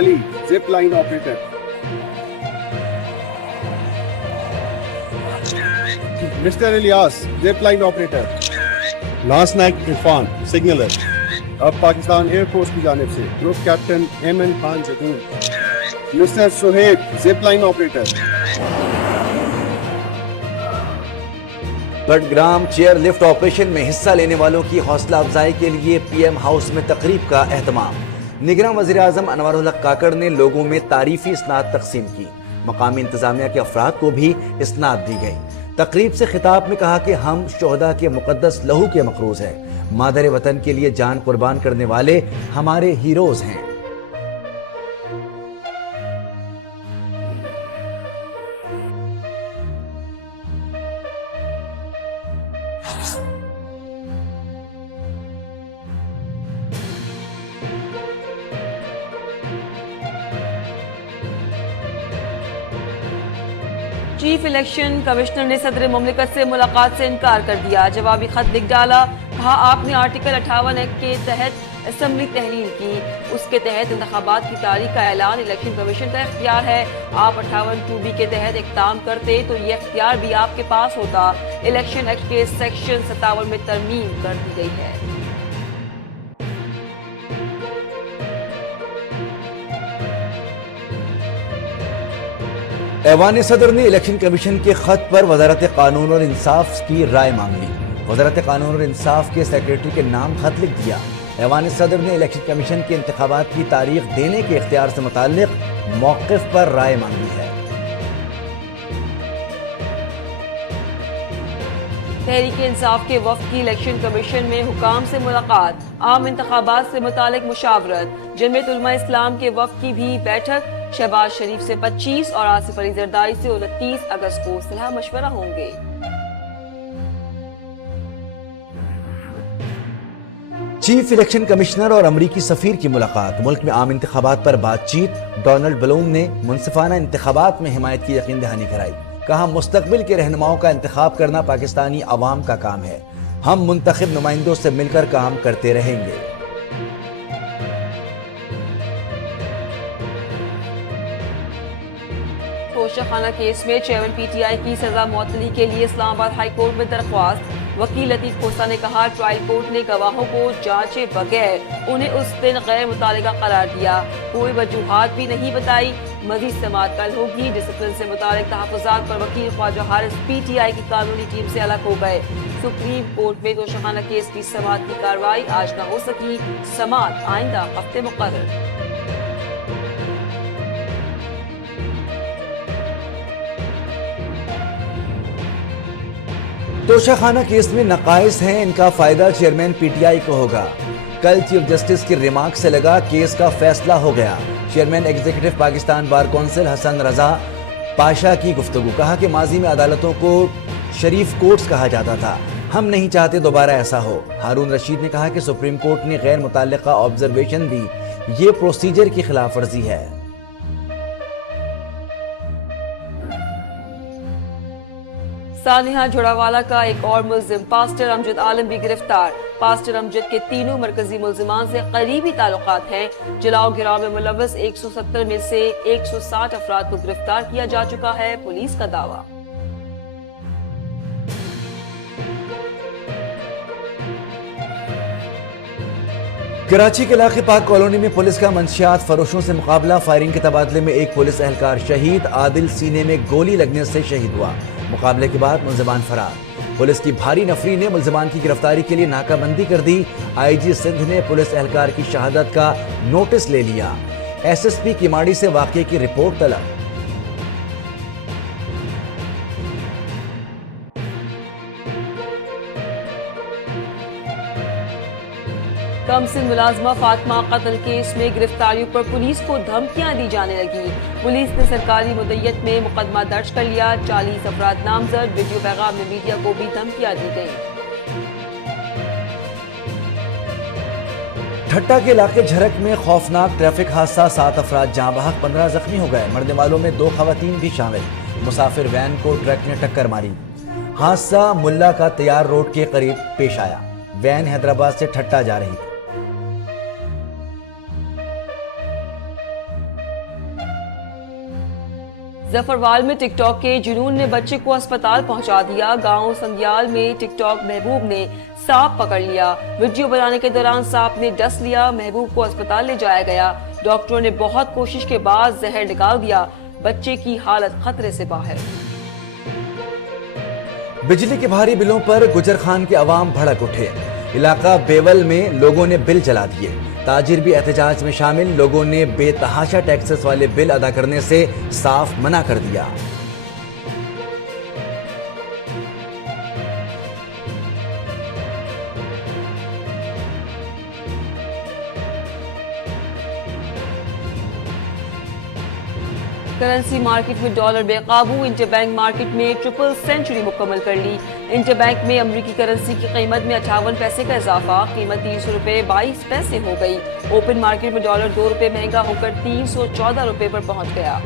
Ali, zip line operator. Mr. Ilyas, zip line operator. Last night Irfan, signaler. अब Pakistan air force की जानिब से group captain M N Khan जगून. Mister Suhaib, zip line operator. Badgram chair lift operation में हिस्सा लेने वालों की हौसला अफजाई के लिए पीएम हाउस में तकरीब का एहतमाम. निगरान वजीर आजम अनवरुल हक काकड़ ने लोगों में तारीफी इसनाद तकसीम की. मकामी इंतजामिया के अफराद को भी इसनाद दी गई. तकरीब से खिताब में कहा कि हम शोहदा के मुकद्दस लहू के मकरूज हैं. मादर वतन के लिए जान कुर्बान करने वाले हमारे हीरोज हैं. चीफ इलेक्शन कमिश्नर ने सदर मुमलिकत से मुलाकात से इनकार कर दिया. जवाबी खत लिख डाला. कहा आपने आर्टिकल 58 एक्ट के तहत असम्बली तहलील की. उसके तहत इंतखाबात की तारीख का ऐलान इलेक्शन कमीशन का इख्तियार है. आप 58(2)B के तहत इक़दाम करते तो ये इख्तियार भी आपके पास होता. इलेक्शन एक्ट के सेक्शन 57 में तरमीम कर दी गई है. ऐवान सदर ने इलेक्शन कमीशन के खत पर वजारत कानून और इंसाफ की राय मांग ली. वजारत कानून और इंसाफ के सेक्रेटरी के नाम खत लिख दिया. ऐवान सदर ने इलेक्शन कमीशन के इंतखाबात की तारीख देने के इख्तियार से मुताल्लिक मौक़िफ़ पर राय मांगी है. तहरीक इंसाफ के वफ़द की इलेक्शन कमीशन में हुकाम से मुलाकात. आम इंतखाबात से मुतालिक मुशावरत. जमीयत उलमा इस्लाम के वफ़द की भी बैठक. शहबाज शरीफ से 25 और आसिफ अली जरदारी से 29 अगस्त को सलाह मशवरा होंगे. चीफ इलेक्शन कमिश्नर और अमरीकी सफीर की मुलाकात. मुल्क में आम इंतखाबात पर बातचीत. डोनाल्ड ब्लूम ने मुनसिफाना इंतखाबात में हिमायत की यकीन दहानी कराई. कहा मुस्तकबिल के रहनुमाओं का इंतखाब करना पाकिस्तानी अवाम का काम है. हम मुंतखब नुमाइंदों से मिलकर काम करते रहेंगे. तोशाखाना केस में चेयरमैन पीटीआई की सजा मुअत्तली के लिए इस्लामाबाद हाई कोर्ट में दरख्वास्त. वकील लतीफ खोसा ने कहा ट्रायल कोर्ट ने गवाहों को जांचे बगैर उन्हें उस दिन गैर मुतालिका करार दिया. कोई वजूहात भी नहीं बताई. मजीद समाअत कल होगी. डिसिप्लिन से मुतालिक तहफ़्फ़ुज़ात पर वकील ख्वाजा हारिस पीटीआई की कानूनी टीम से अलग हो गए. सुप्रीम कोर्ट में तोशाखाना केस की समाअत की कार्रवाई आज न हो सकी. समाअत आइंदा हफ्ते मुक़र्रर. तोशाखाना केस में नकाइस हैं, इनका फायदा चेयरमैन पीटीआई को होगा. कल चीफ जस्टिस की रिमार्क से लगा केस का फैसला हो गया. Chairman executive Pakistan bar council Hasan Raza Pasha की गुफ्तगू. कहा कि माजी में अदालतों को शरीफ कोर्ट्स कहा जाता था. हम नहीं चाहते दोबारा ऐसा हो. हारून रशीद ने कहा कि सुप्रीम कोर्ट ने गैर मुतल्लिका ऑब्जर्वेशन दी. ये प्रोसीजर की खिलाफ वर्जी है. सानिहा जोड़ावाला का एक और मुल्जिम पास्टर अमजद आलम भी गिरफ्तार. पास्टर अमजद के तीनों मरकजी मुल्जिमान से करीबी ताल्लुकात हैं. जलाओ गिराव में मुलव्वस 170 में से 160 अफराद को गिरफ्तार किया जा चुका है. पुलिस का दावा. कराची के इलाके पाक कॉलोनी में पुलिस का मंशियात फरोशों से मुकाबला. फायरिंग के तबादले में एक पुलिस एहलकार शहीद. आदिल सीने में गोली लगने से शहीद हुआ. मुकाबले के बाद मुल्जिमान फरार. पुलिस की भारी नफरी ने मुल्जिमान की गिरफ्तारी के लिए नाकाबंदी कर दी. आईजी सिंध ने पुलिस एहलकार की शहादत का नोटिस ले लिया. एसएसपी किमाड़ी से वाकये की रिपोर्ट तलब. कमसिन मुलाजमा फातिमा कत्ल केस में गिरफ्तारियों पर पुलिस को धमकियां दी जाने लगी. पुलिस ने सरकारी मुद्दत में मुकदमा दर्ज कर लिया. 40 अफराद नामजद. वीडियो पैगाम में मीडिया को भी धमकियां दी गई. ठट्टा के इलाके झरक में खौफनाक ट्रैफिक हादसा. 7 अफराद जाँ बहक, 15 जख्मी हो गए. मरने वालों में 2 खवातीन भी शामिल. मुसाफिर वैन को ट्रक ने टक्कर मारी. हादसा मुल्ला का तैयार रोड के करीब पेश आया. वैन हैदराबाद से ठट्टा जा रही थी. जफरवाल में टिकटॉक के जुनून ने बच्चे को अस्पताल पहुंचा दिया। गांव संग्याल में टिकटॉक महबूब ने सांप पकड़ लिया। वीडियो बनाने के दौरान सांप ने डस लिया। महबूब को अस्पताल ले जाया गया। डॉक्टरों ने बहुत कोशिश के बाद जहर निकाल दिया। बच्चे की हालत खतरे से बाहर। बिजली के भारी बिलों पर गुजर खान के अवाम भड़क उठे। इलाका बेवल में लोगों ने बिल जला दिए। ताजिर भी एहतजाज में शामिल। लोगों ने बेतहाशा टैक्सेस वाले बिल अदा करने से साफ मना कर दिया। करेंसी मार्केट में डॉलर बेकाबू। इंटरबैंक मार्केट में ट्रिपल सेंचुरी मुकम्मल कर ली। इंटरबैंक में अमरीकी करेंसी की कीमत में 58 पैसे का इजाफा। कीमत 300 रुपये 22 पैसे हो गई। ओपन मार्केट में डॉलर 2 रुपये महंगा होकर 314 रुपये पर पहुंच गया।